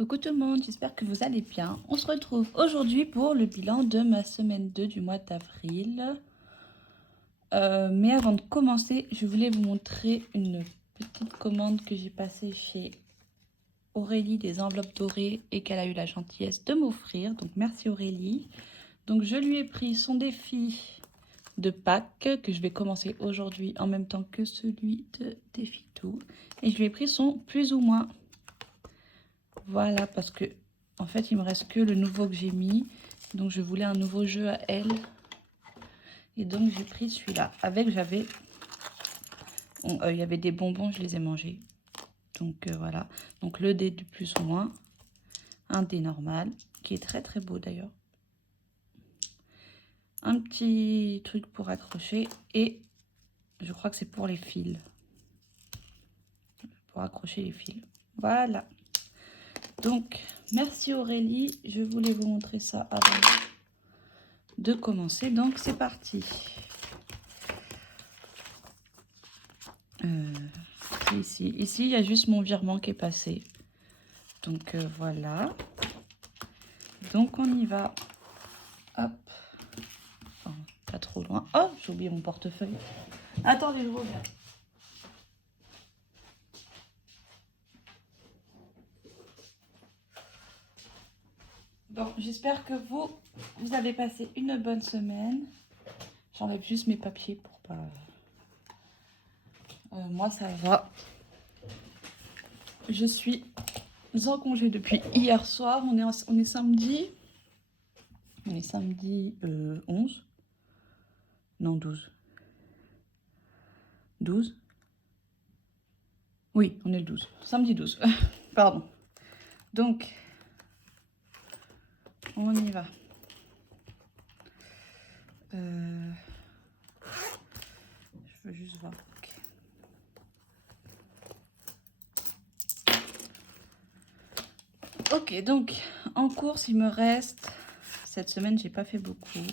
Coucou tout le monde, j'espère que vous allez bien. On se retrouve aujourd'hui pour le bilan de ma semaine 2 du mois d'avril. Mais avant de commencer, je voulais vous montrer une petite commande que j'ai passée chez Aurélie des enveloppes dorées et qu'elle a eu la gentillesse de m'offrir. Donc merci Aurélie. Donc je lui ai pris son défi de Pâques que je vais commencer aujourd'hui en même temps que celui de défi tout. Et je lui ai pris son plus ou moins. Voilà, parce que en fait il me reste que le nouveau que j'ai mis, donc je voulais un nouveau jeu à elle et donc j'ai pris celui-là. Avec j'avais il y avait des bonbons, je les ai mangés, donc voilà. Donc le dé du plus ou moins, un dé normal qui est très très beau d'ailleurs, un petit truc pour accrocher et je crois que c'est pour les fils, pour accrocher les fils. Voilà, donc merci Aurélie, je voulais vous montrer ça avant de commencer, donc c'est parti. Ici, il y a juste mon virement qui est passé, donc voilà, donc on y va. Hop, oh, pas trop loin. Oh, j'ai oublié mon portefeuille, attendez, je reviens. Bon, j'espère que vous avez passé une bonne semaine. J'enlève juste mes papiers pour pas... moi, ça va. Je suis en congé depuis hier soir. On est samedi. On est samedi 11. Non, 12. 12. Oui, on est le 12. Samedi 12. Pardon. Donc, on y va. Je veux juste voir. Ok, donc en course, il me reste... Cette semaine, j'ai pas fait beaucoup.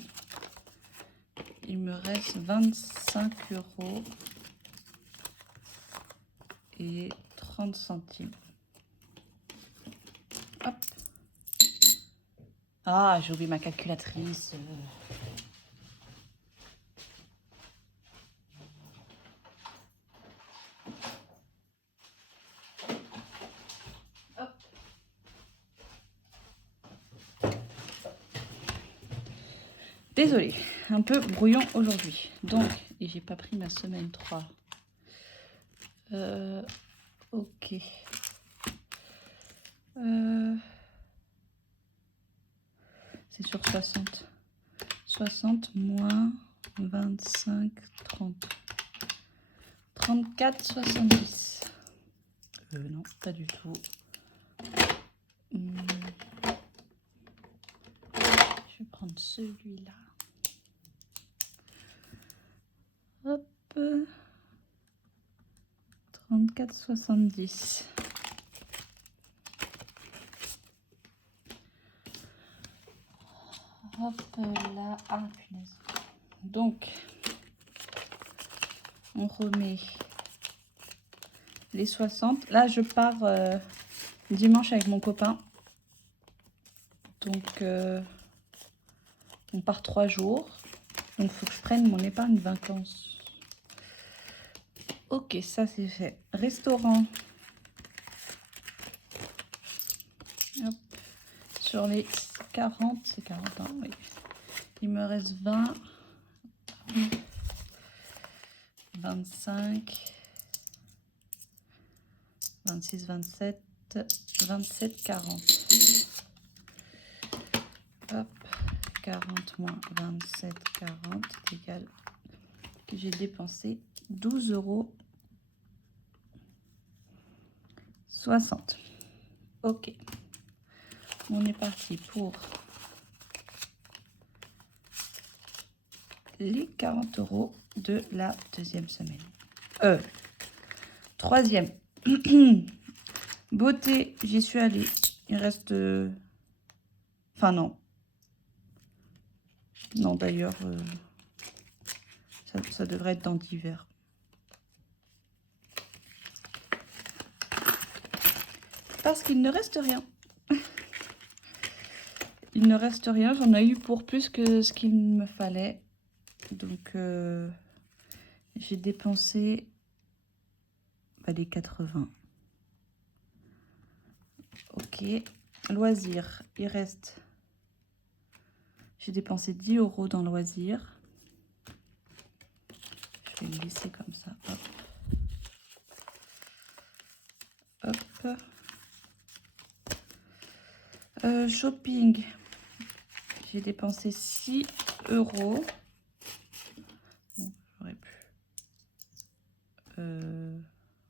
Il me reste 25 € et 30 centimes. Hop. Ah, j'ai oublié ma calculatrice. Hop. Désolée, un peu brouillon aujourd'hui. Donc, et j'ai pas pris ma semaine 3. Ok. C'est sur 60. 60 moins 25, 30. 34, 70. Non, pas du tout. Je vais prendre celui-là. Hop. 34, 70. Hop là. Ah, punaise. Donc, on remet les 60. Là, je pars dimanche avec mon copain. Donc, on part 3 jours. Donc, il faut que je prenne mon épargne vacances. Ok, ça c'est fait. Restaurant. Hop. Sur les 40, c'est 40 ans, oui. Il me reste 20. 25. 26, 27. 27, 40. Hop. 40 moins 27, 40 égale que j'ai dépensé 12,60 €. Ok. On est parti pour les 40 € de la deuxième semaine. Troisième. Beauté, j'y suis allée. Il reste... Enfin, non. Non, d'ailleurs, ça devrait être dans divers. Parce qu'il ne reste rien. il ne reste rien. J'en ai eu pour plus que ce qu'il me fallait. Donc, j'ai dépensé les 80. Ok. Loisirs, il reste... J'ai dépensé 10 € dans loisirs. Je vais le glisser comme ça. Hop. Hop. Shopping. J'ai dépensé 6 €. Bon, j'aurais pu.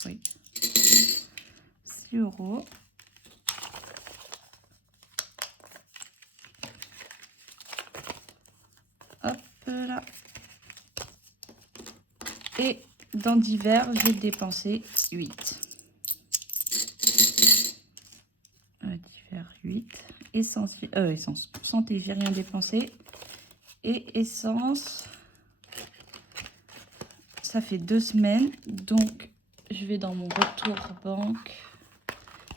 Oui. 6 €. Hop là. Et dans divers, j'ai dépensé 8. Divers 8. Essence, santé, j'ai rien dépensé. Et essence, ça fait 2 semaines. Donc, je vais dans mon retour banque.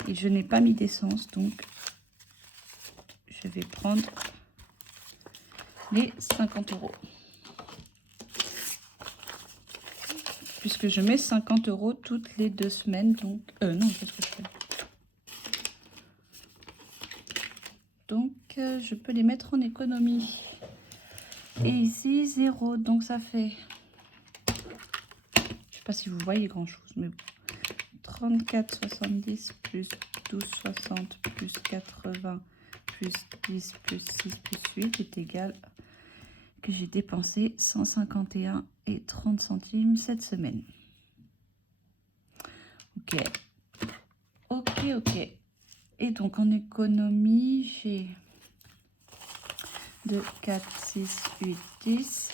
Et je n'ai pas mis d'essence. Donc, je vais prendre les 50 €. Puisque je mets 50 € toutes les 2 semaines. Donc, non, qu'est-ce que je fais? Donc, je peux les mettre en économie. Et ici, 0. Donc, ça fait... Je sais pas si vous voyez grand-chose, mais bon. 34,70 plus 12,60 plus 80 plus 10 plus 6 plus 8 est égal que j'ai dépensé 151,30 € cette semaine. Ok. Ok, ok. Et donc en économie, j'ai 2, 4, 6, 8, 10.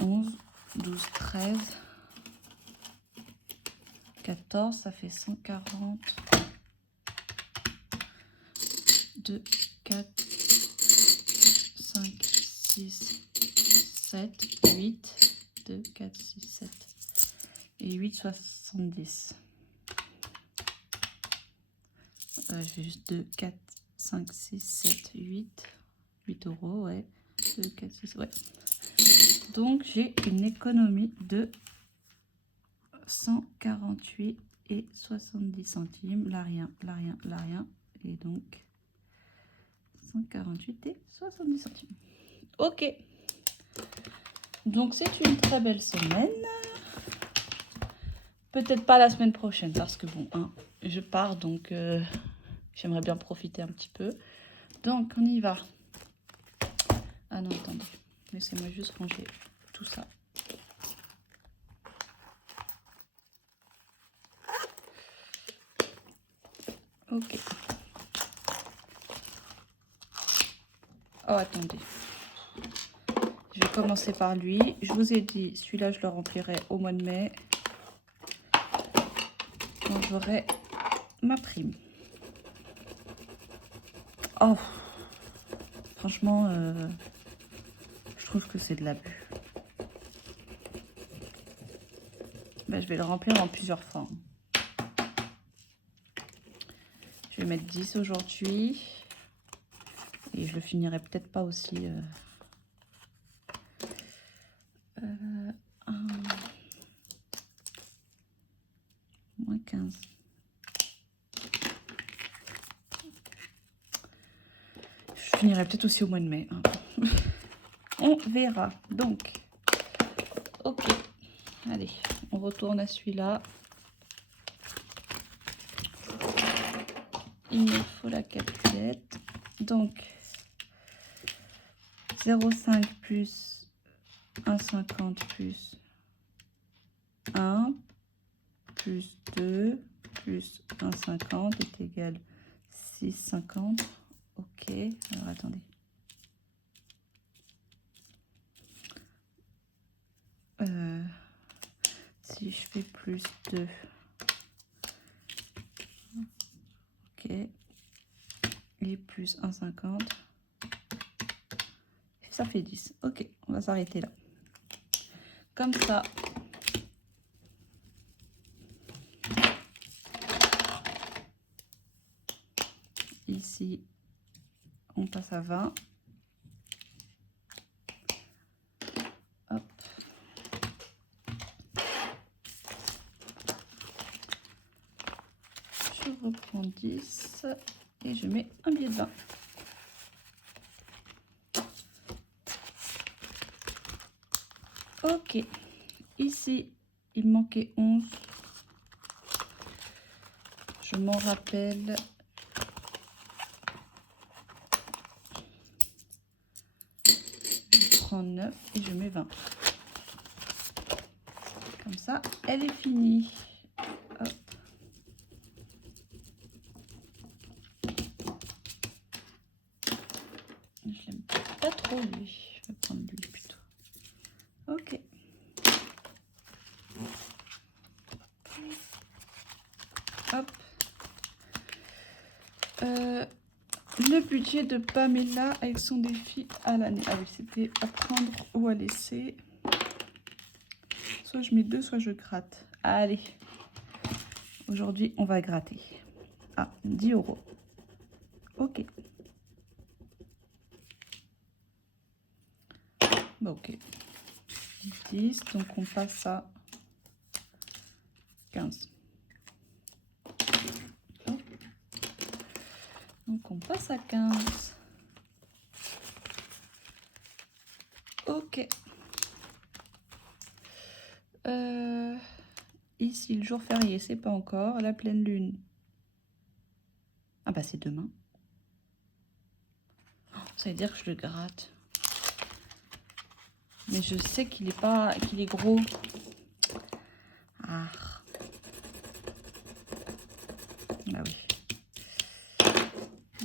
11, 12, 13, 14, ça fait 140. 2, 4, 5, 6, 7, 8, 2, 4, 6, 7 et 8,70. J'ai juste 2, 4, 5, 6, 7, 8 €, ouais. 2, 4, 6, ouais. Donc, j'ai une économie de 148,70 €. Là, rien, là, rien, là, rien. Et donc, 148,70 €. Ok. Donc, c'est une très belle semaine. Peut-être pas la semaine prochaine parce que, bon, hein, je pars, donc j'aimerais bien profiter un petit peu. Donc, on y va. Ah non, attendez. Laissez-moi juste ranger tout ça. Ok. Oh, attendez. Je vais commencer par lui. Je vous ai dit, celui-là, je le remplirai au mois de mai. Quand j'aurai ma prime. Oh, franchement, je trouve que c'est de l'abus. Ben, je vais le remplir en plusieurs fois. Je vais mettre 10 aujourd'hui. Et je le finirai peut-être pas aussi. Moins 15. Je finirai peut-être aussi au mois de mai. Hein. On verra. Donc, ok. Allez, on retourne à celui-là. Il me faut la calculette. Donc, 0,5 plus 1,50 plus 1 plus 2 plus 1,50 est égal 6,50. Ok, alors attendez. Si je fais plus 2, ok, et plus 1,50, ça fait 10. Ok, on va s'arrêter là. Comme ça. ici, on passe à 20. Hop. Je reprends 10 et je mets un billet de 20. Ok, ici il manquait 11. Je m'en rappelle. Je prends 9 et je mets 20. Comme ça, elle est finie. Hop. Je l'aime pas trop lui. Je vais prendre lui plutôt. Ok. Hop. Le budget de Pamela avec son défi à l'année. Ah oui, c'était à prendre ou à laisser. Soit je mets 2, soit je gratte. Allez. Aujourd'hui, on va gratter. Ah, 10 €. Ok. Bah, ok. 10, donc on passe à 15. Oh. Donc on passe à 15. Ok. Ici, le jour férié, c'est pas encore. La pleine lune. Ah bah c'est demain. Oh, ça veut dire que je le gratte. Mais je sais qu'il est pas, qu'il est gros. Ah. Bah oui.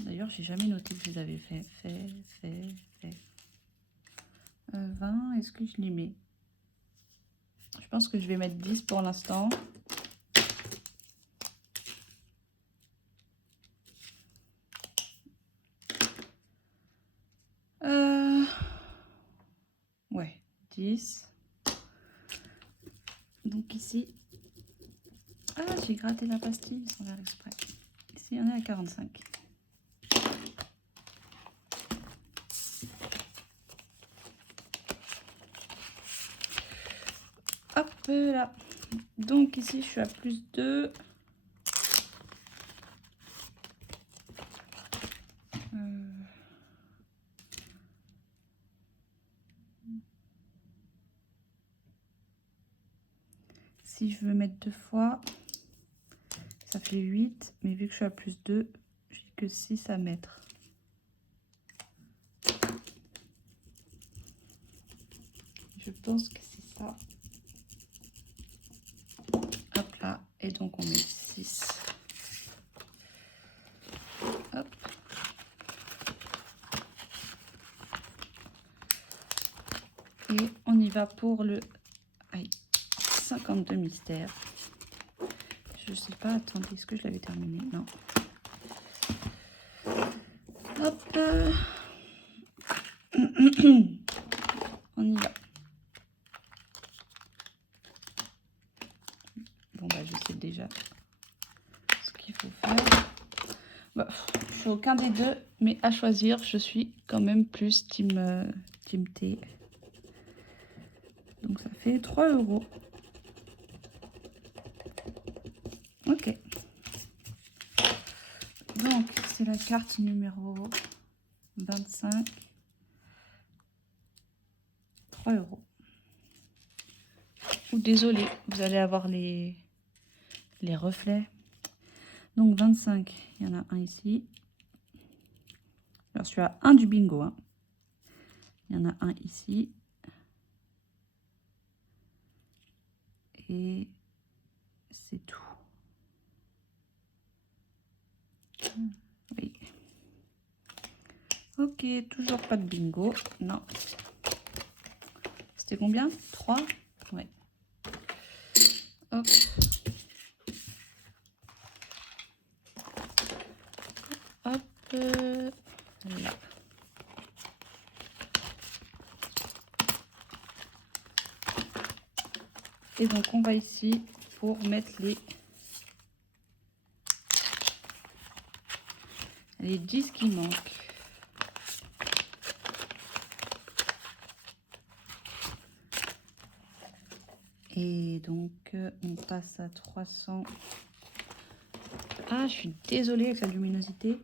D'ailleurs, j'ai jamais noté que je les avais fait. 20, est-ce que je les mets? Je pense que je vais mettre 10 pour l'instant. Ouais, 10. Donc ici... Ah, j'ai gratté la pastille sans faire exprès. Ici, on est à 45. Hop là. Donc ici, je suis à plus 2. Si je veux mettre 2 fois, ça fait 8. Mais vu que je suis à plus 2, j'ai que 6 à mettre. Je pense que c'est ça. Hop là. Et donc on met 6. Hop. Et on y va pour le 52 mystères. Je sais pas, attendez, est-ce que je l'avais terminé? Non. Hop. On y va. Bon bah je sais déjà ce qu'il faut faire. Bah, je suis aucun des deux, mais à choisir, je suis quand même plus team T. Donc ça fait 3 €. Ok. Donc c'est la carte numéro 25. 3 €. Ou désolé, vous allez avoir les reflets. Donc 25, il y en a un ici. Alors je suis à 1 du bingo. Hein. Il y en a un ici. Et c'est tout. Oui. Ok, toujours pas de bingo. Non. C'était combien? 3? Ouais. Hop. Hop. Là. Et donc on va ici pour mettre les 10 qui manquent. Et donc, on passe à 300. Ah, je suis désolée avec la luminosité.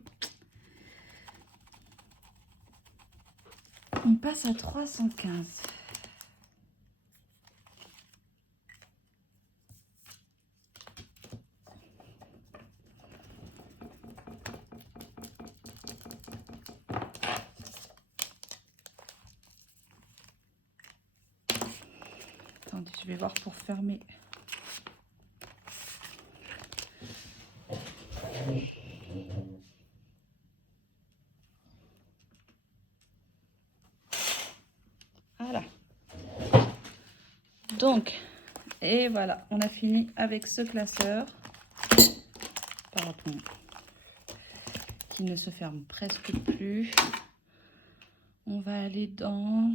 On passe à 315. Attendez, je vais voir pour fermer. Voilà. Donc, et voilà, on a fini avec ce classeur. Pardon. Qui ne se ferme presque plus. On va aller dans...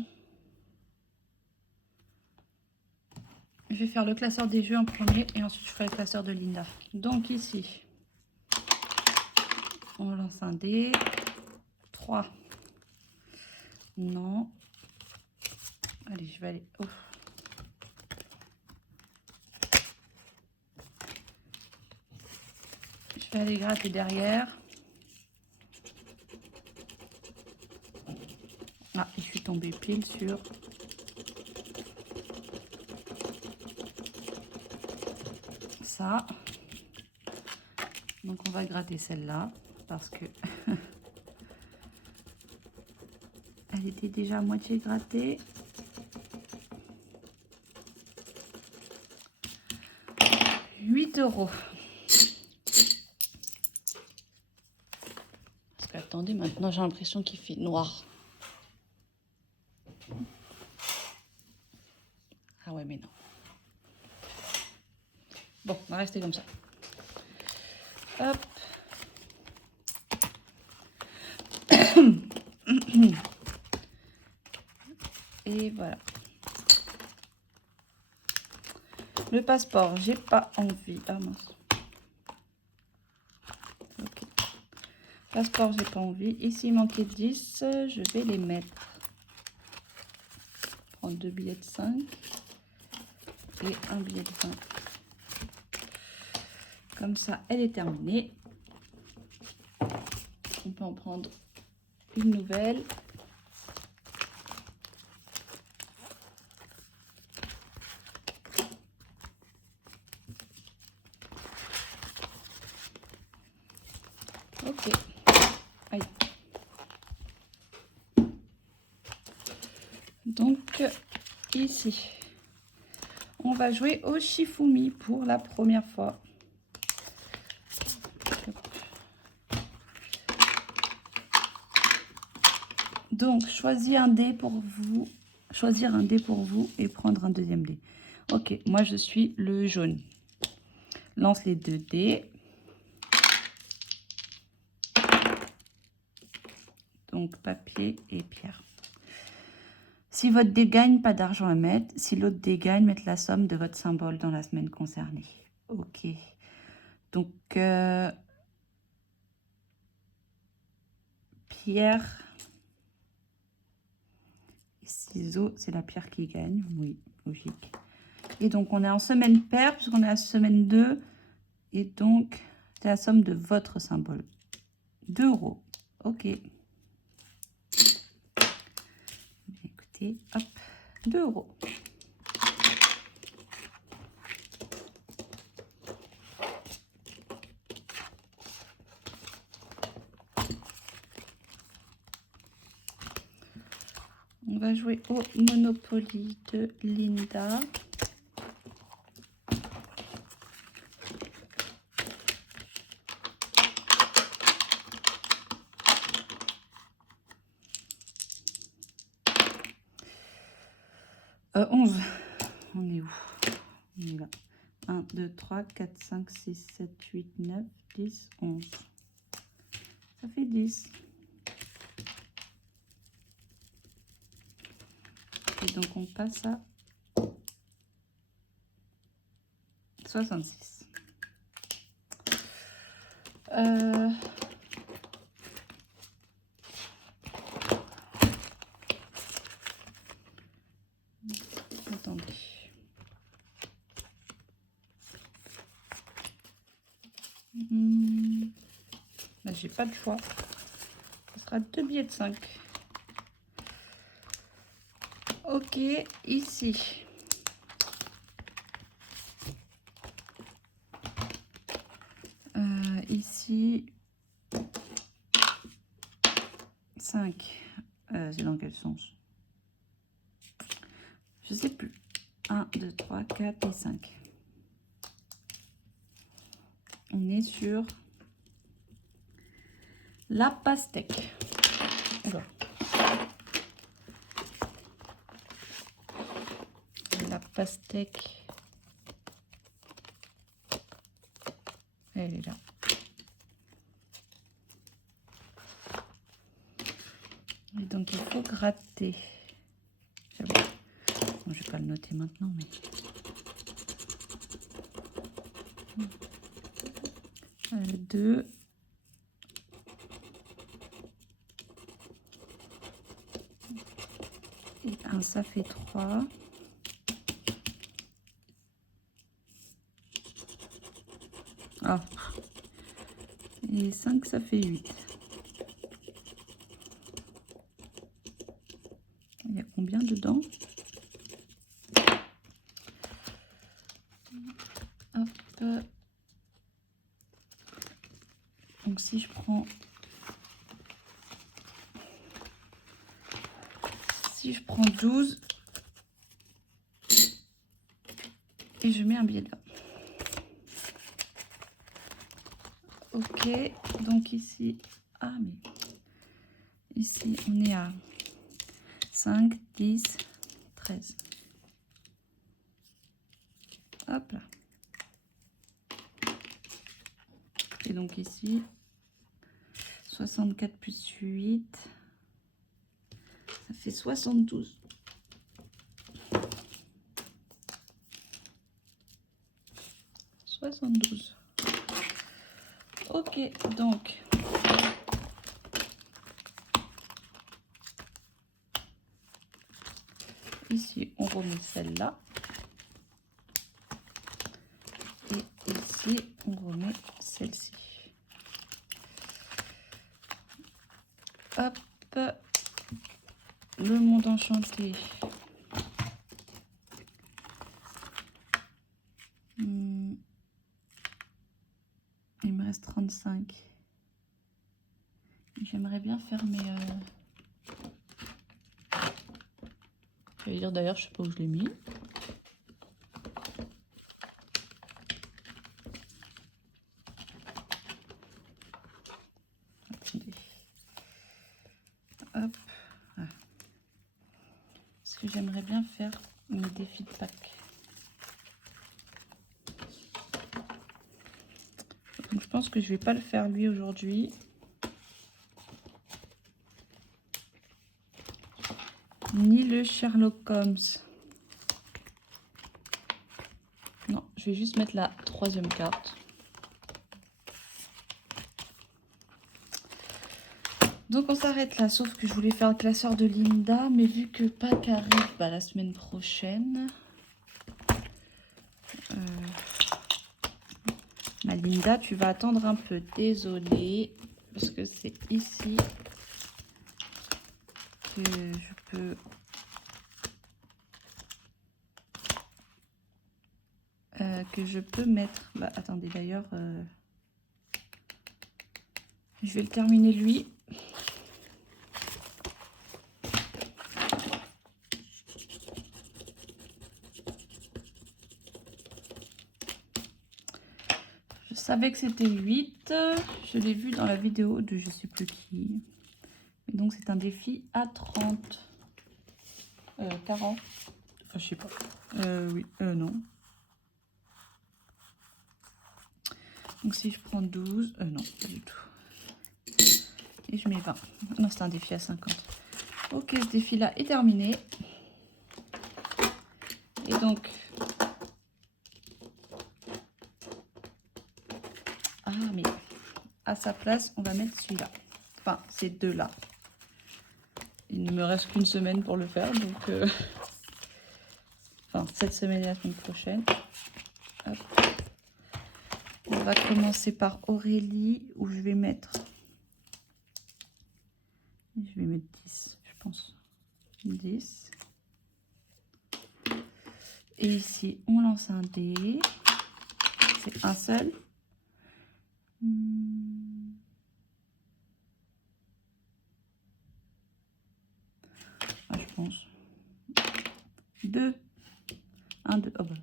Je vais faire le classeur des jeux en premier et ensuite je ferai le classeur de Linda. Donc ici, on lance un dé. 3. Non. Allez, je vais aller... Oh. Je vais aller gratter derrière. Ah, et je suis tombée pile sur... ça. Donc on va gratter celle-là parce que elle était déjà à moitié grattée. €8. Parce que attendez, maintenant j'ai l'impression qu'il fait noir. Ah ouais, mais non. Bon, on va rester comme ça. Hop. Et voilà. Le passeport, j'ai pas envie. Ah mince. Ok. Passeport, j'ai pas envie. Ici, il manquait 10. Je vais les mettre. Prendre 2 billets de 5 et un billet de 20. Comme ça, elle est terminée. On peut en prendre une nouvelle. Ok. Aïe. Donc, ici, on va jouer au Shifumi pour la première fois. Donc, choisir un dé pour vous et prendre un deuxième dé. Ok, moi je suis le jaune. Lance les 2 dés. Donc, papier et pierre. Si votre dé gagne, pas d'argent à mettre. Si l'autre dé gagne, mettez la somme de votre symbole dans la semaine concernée. Ok. Donc, pierre et ciseaux, c'est la pierre qui gagne. Oui, logique. Et donc, on est en semaine paire, puisqu'on est à semaine 2. Et donc, c'est la somme de votre symbole. 2 €. Ok. Écoutez, hop, 2 €. On va jouer au Monopoly de Linda. Euh, 11. On est où? On est là. 1, 2, 3, 4, 5, 6, 7, 8, 9, 10, 11. Ça fait 10. Et donc, on passe à 66. Là, j'ai pas le choix. Ce sera 2 billets de 5. Ok, ici. Ici. 5. C'est dans quel sens? Je sais plus. 1, 2, 3, 4 et 5. On est sur la pastèque. Alors, la pastèque, elle est là. Et donc, il faut gratter. Bon, je vais pas le noter maintenant, mais... 2. Et 1, ça fait 3. Ah. Et 5, ça fait 8. Il y a combien dedans? Hop. Donc si je prends... Si je prends 12 et je mets un billet dedans. Ok, donc ici, ah mais ici on est à 5, 10, 13. Hop là. Et donc ici, 64 plus 8, ça fait 72. Ok, donc ici on remet celle-là et ici on remet celle-ci. Hop, le monde enchanté. Il me reste 35. J'aimerais bien faire mes... Je vais dire d'ailleurs, je sais pas où je l'ai mis. Attendez. Hop. Ah. Parce que j'aimerais bien faire mes défis de Pâques. Donc je pense que je vais pas le faire lui aujourd'hui. Ni le Sherlock Holmes. Non, je vais juste mettre la 3e carte. Donc on s'arrête là, sauf que je voulais faire le classeur de Linda, mais vu que Pâques arrive la semaine prochaine, ma Linda, tu vas attendre un peu, désolée, parce que c'est ici que je peux... mettre... Bah, attendez, d'ailleurs, je vais le terminer lui. Je savais que c'était 8. Je l'ai vu dans la vidéo de je sais plus qui. Et donc, c'est un défi à 30. 40. Enfin, je sais pas. Oui, non. Donc, si je prends 12... non, pas du tout. Et je mets 20. Non, c'est un défi à 50. Ok, ce défi-là est terminé. Et donc... Ah, mais à sa place, on va mettre celui-là. Enfin, ces deux-là. Il ne me reste qu'une semaine pour le faire, donc... Enfin, cette semaine et la semaine prochaine. Hop. On va commencer par Aurélie, où je vais mettre 10, je pense. 10. Et ici, on lance un dé. C'est un seul. Ah, je pense. 2. 1, 2. Oh, voilà.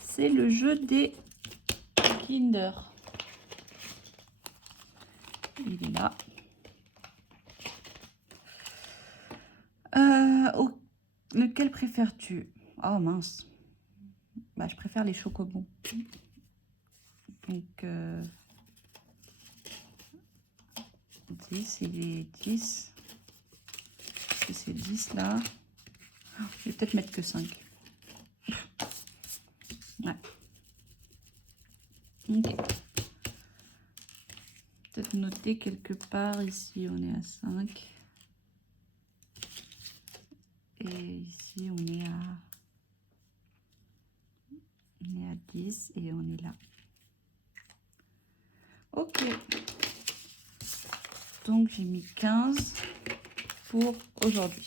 C'est le jeu des Kinder. Il est là. Lequel préfères-tu? Oh mince. Bah, je préfère les chocobons. Donc 10 et les 10. Est-ce que c'est 10 là? Je vais peut-être mettre que 5. Ouais. Ok. Peut-être noter quelque part. Ici, on est à 5. Et ici, on est à 10 et on est là. Ok. Donc, j'ai mis 15 pour aujourd'hui.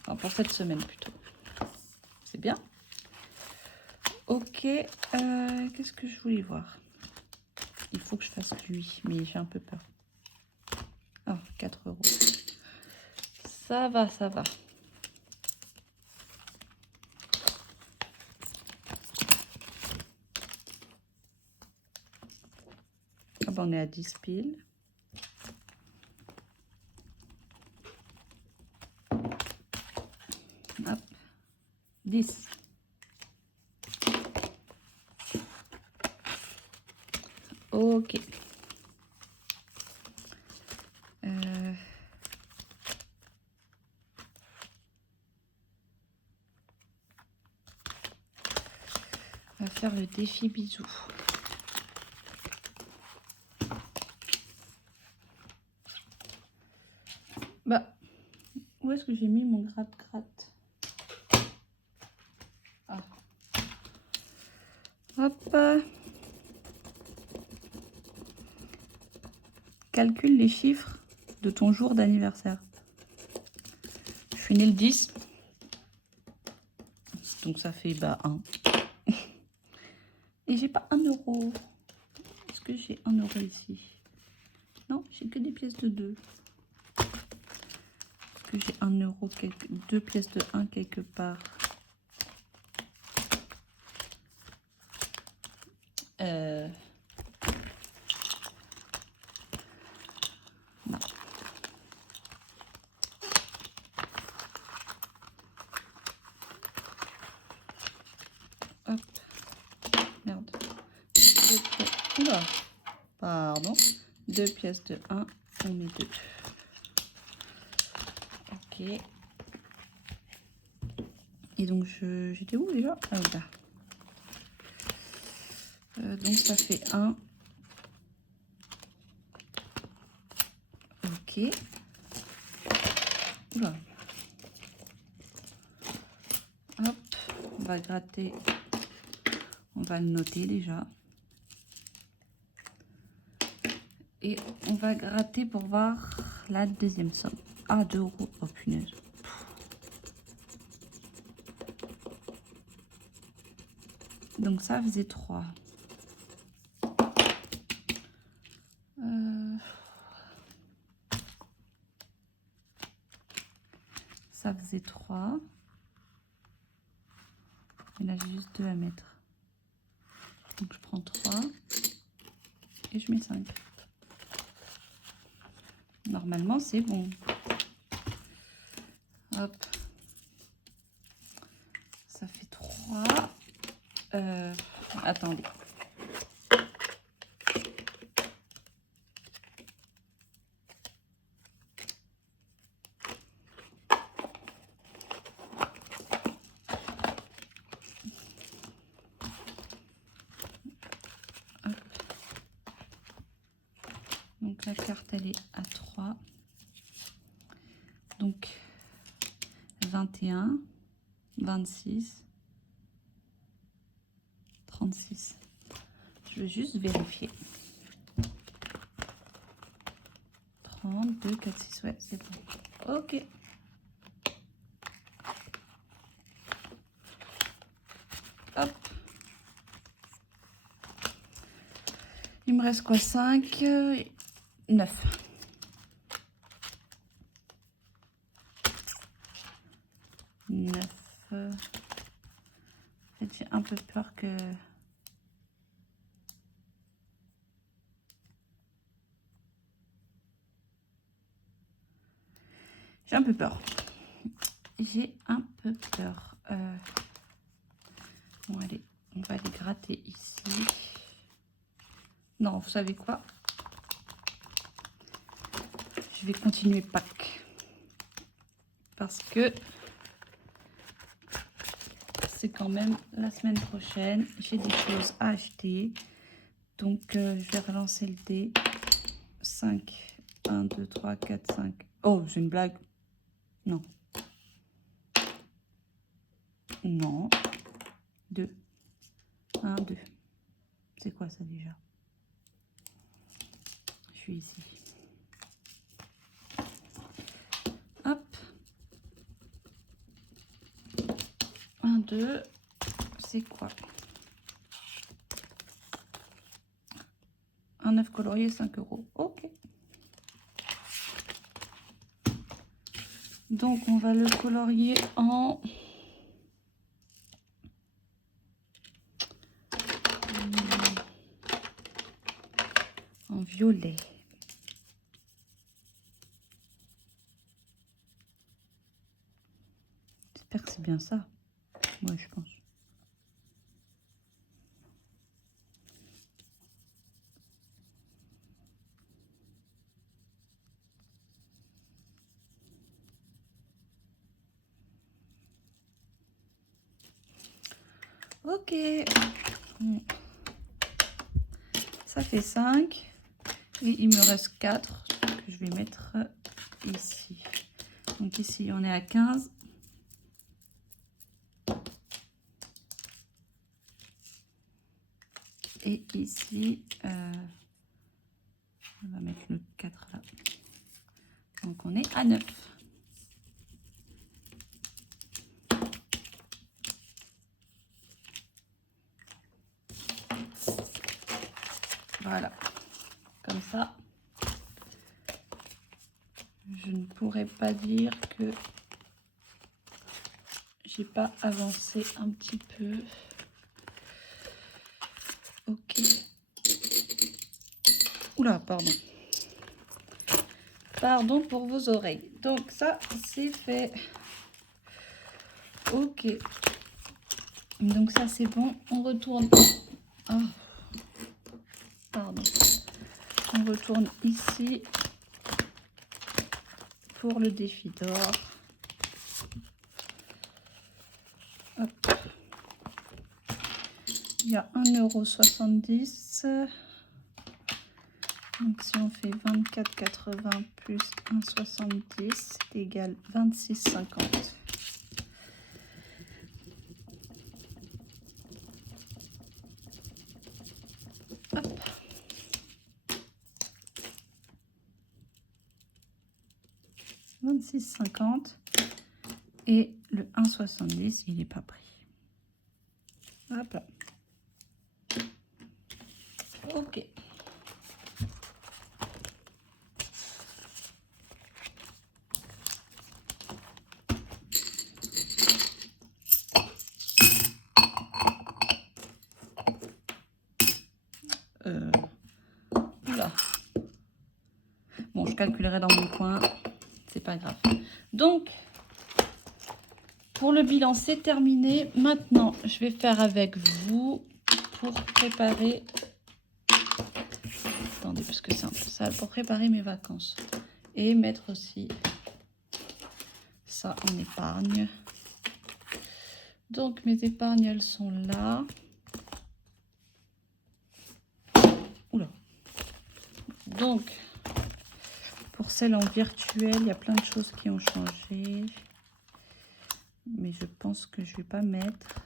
Enfin, pour cette semaine plutôt. C'est bien. Ok. Qu'est-ce que je voulais voir? Il faut que je fasse lui, mais j'ai un peu peur. Oh, 4 €. Ça va, ça va. Ah ben, on est à 10 piles. Hop. 10. Ok. On va faire le défi bisou. Bah, où est-ce que j'ai mis mon gratte-gratte? Ah. Hop. Calcule les chiffres de ton jour d'anniversaire. Je suis née le 10. Donc ça fait 1. Et j'ai pas 1 €. Est-ce que j'ai 1 € ici? Non, j'ai que des pièces de 2. Est-ce que j'ai 1 €, 2 pièces de 1 quelque part? Non. Hop. Merde. Oula. Pardon. 2 pièces de 1. On met 2. Ok. Et donc, j'étais où déjà? Ah, là. Donc, ça fait 1. Ok. Oula. Hop. On va gratter. On va le noter déjà. Et on va gratter pour voir la deuxième somme. Ah, 2 €. Oh, punaise. Donc, ça faisait 3. Ça faisait 3. Et là, j'ai juste 2 à mettre. Donc, je prends 3 et je mets 5. Normalement, c'est bon. Hop. Ça fait 3. Attendez. Hop. Donc la carte, elle est à 3. Donc 21, 26, 36. Je veux juste vérifier. 32, 4, 6, ouais, c'est bon. Ok. Hop. Il me reste quoi? 5, 9. 9. En fait, j'ai un peu peur que... J'ai un peu peur. J'ai un peu peur. Bon, allez, on va les gratter ici. Non, vous savez quoi? Je vais continuer Pâques. Parce que c'est quand même la semaine prochaine. J'ai des choses à acheter. Donc, je vais relancer le dé. 5, 1, 2, 3, 4, 5. Oh, c'est une blague. Non. Non. 2. 1, 2. C'est quoi ça déjà? Je suis ici. Hop. 1, 2. C'est quoi? Un 9 colorié, 5 €. Ok. Donc, on va le colorier en... violet. J'espère que c'est bien ça. Ouais, je pense. Ok. Ça fait 5. Et il me reste 4 que je vais mettre ici. Donc ici, on est à 15. Et ici, on va mettre le 4 là. Donc on est à 9. Voilà. Comme ça, je ne pourrais pas dire que j'ai pas avancé un petit peu. Ok. Oula, pardon. Pardon pour vos oreilles. Donc ça, c'est fait. Ok. Donc ça, c'est bon. On retourne. Oh. Pardon. On retourne ici pour le défi d'or. Hop. Il y a 1,70 €. Donc si on fait 24,80 plus 1,70, c'est égal 26,50. Hop. « 26,50 » et le 1,70, il n'est pas pris. Hop là. Ok. Oula. Bon, je calculerai dans mon coin. C'est pas grave. Donc, pour le bilan, c'est terminé. Maintenant, je vais faire avec vous pour préparer... Attendez, parce que c'est un peu sale. Pour préparer mes vacances. Et mettre aussi ça en épargne. Donc, mes épargnes, elles sont là. Donc, Pour celle en virtuel, il y a plein de choses qui ont changé. Mais je pense que je vais pas mettre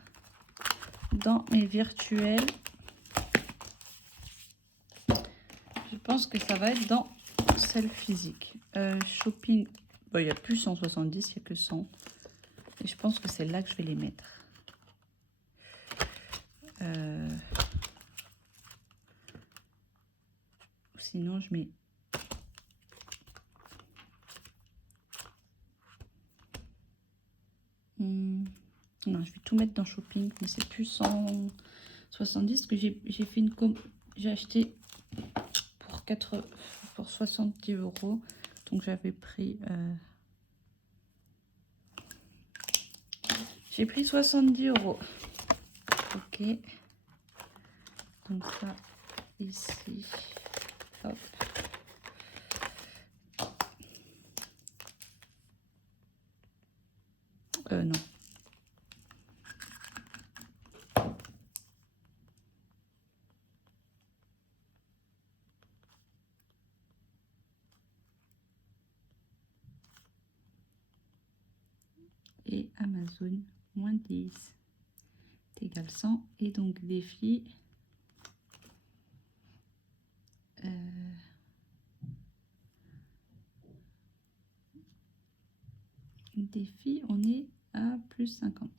dans mes virtuels. Je pense que ça va être dans celle physique. Shopping, bon, il n'y a plus 170, il n'y a que 100. Et je pense que c'est là que je vais les mettre. Sinon, je mets... Non, je vais tout mettre dans shopping, mais c'est plus 170 que j'ai fait une j'ai acheté pour 70 €. Donc j'avais pris... J'ai pris 70 €. Ok. Donc ça, ici. Hop. Non. Et Amazon, moins 10 égale 100. Et donc défi, défi, on est à plus 50.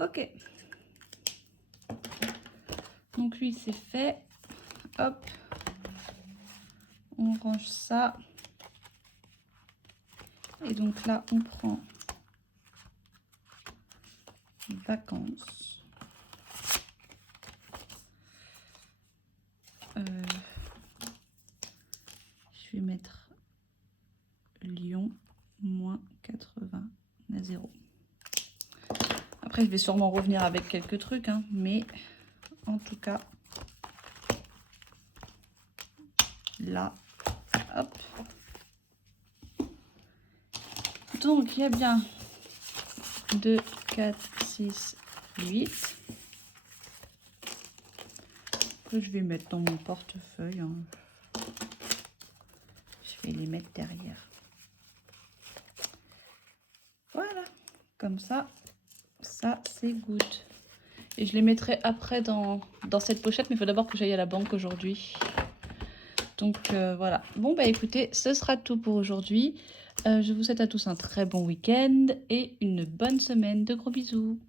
Ok. Donc lui c'est fait. Hop. On range ça. Et donc là on prend vacances. Je vais mettre Lyon, moins 80 à 0. Après, je vais sûrement revenir avec quelques trucs, hein, mais en tout cas, là, hop. Donc, il y a bien 2, 4, 6, 8. Que je vais mettre dans mon portefeuille. Hein. Je vais les mettre derrière. Voilà, comme ça, ça c'est good. Et je les mettrai après dans cette pochette, mais il faut d'abord que j'aille à la banque aujourd'hui. Donc voilà. Bon bah écoutez, ce sera tout pour aujourd'hui. Je vous souhaite à tous un très bon week-end et une bonne semaine. De gros bisous.